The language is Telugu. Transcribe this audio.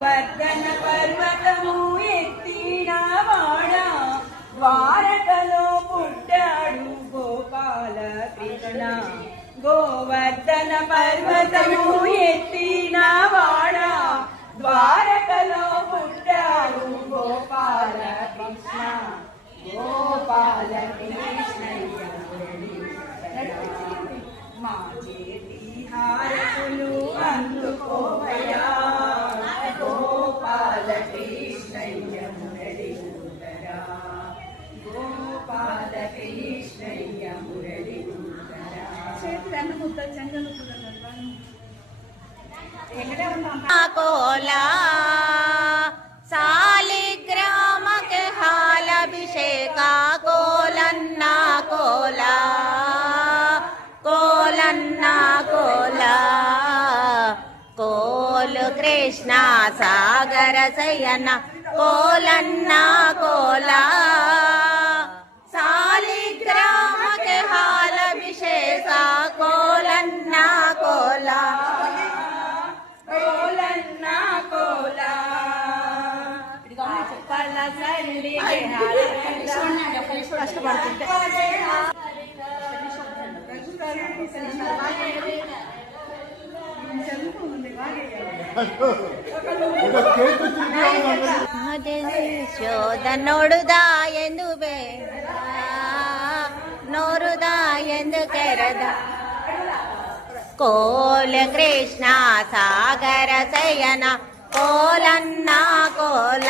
వర్ధన పర్వతము ఎత్తిన వాడ ద్వారకలో పుట్టాడు గోపాల కృష్ణ. గోవర్ధన పర్వతము ఎత్తిన వాడ ద్వారకలో పుట్టాడు గోపాల కృష్ణ. గోపాల కృష్ణయ్య మా చేతి హారతులు అందుకోవయా. గోపాల కృష్ణయ్య మురళీధరా. గోపాల కృష్ణయ్య మురళీధరా. కోలా సాలిగ్రామ के हाल अभिषेका कोलन्ना कोला कोलन्ना कोला कोल कृष्ण सागर सयन कोलन्ना कोला सालिग्राम के हाल अभिषेका कोलन्ना कोला కోలన్నా కోలా. పల్ల సల్లి కష్టపడుతుంటే ಶೋಧನೋಡುದ ಎಂದು ಬೇಡ ನೋರುದ ಎಂದು ಕೆರದ ಕೋಲ ಕೃಷ್ಣ ಸಾಗರ ಸಯನ ಕೋಲನ್ನ ಕೋಲ